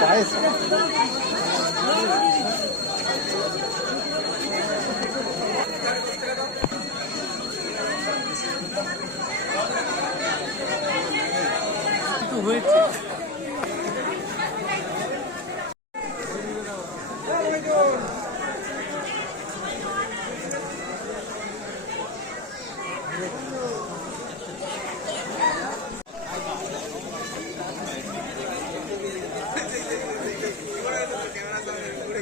পায়েস হয়েছে Thank you.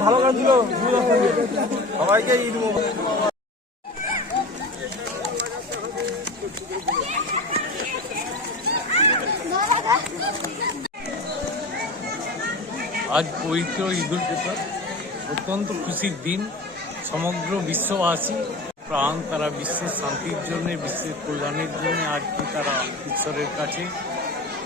ভালো কাজ দিল সবাইকে ঈদ আজ পবিত্র ঈদ উল ফিতর, অত্যন্ত খুশির দিন, সমগ্র বিশ্ববাসী, প্রাণ তারা বিশ্বের শান্তির জন্য, বিশ্বের কল্যাণের জন্য আজকে তারা ঈশ্বরের কাছে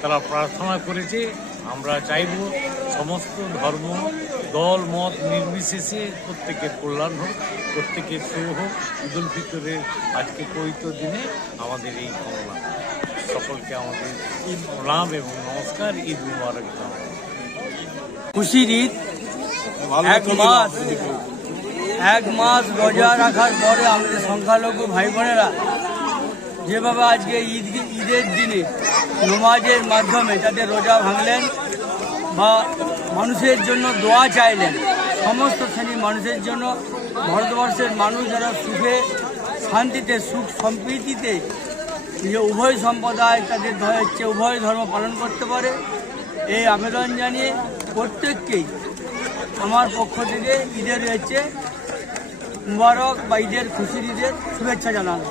তারা প্রার্থনা করেছে, আমরা চাইব সমস্ত ধর্ম, দল, মত নির্বিশেষে প্রত্যেকের কল্যাণ হোক, প্রত্যেকের শুভ হোক ঈদ উল ফিতরের আজকে পবিত্র দিনে আমাদের এই কামনা সকলকে আমাদের ঈদ প্রণাম এবং নমস্কার ঈদ মুবারক খুশির ঈদ। এক মাস এক মাস রোজা রাখার পরে আমাদের সংখ্যালঘু ভাই বোনেরা যেভাবে আজকে ঈদ ঈদের দিনে নমাজের মাধ্যমে তাদের রোজা ভাঙলেন বা মানুষের জন্য দোয়া চাইলেন সমস্ত শ্রেণির মানুষের জন্য ভারতবর্ষের মানুষ যারা সুখে শান্তিতে সুখ সম্প্রীতিতে যে উভয় সম্প্রদায় তাদের হচ্ছে উভয় ধর্ম পালন করতে পারে। এই আবেদন জানিয়ে প্রত্যেককেই আমার পক্ষ থেকে ঈদের রয়েছে মুবারক বা ঈদের খুশির ঈদের শুভেচ্ছা জানানো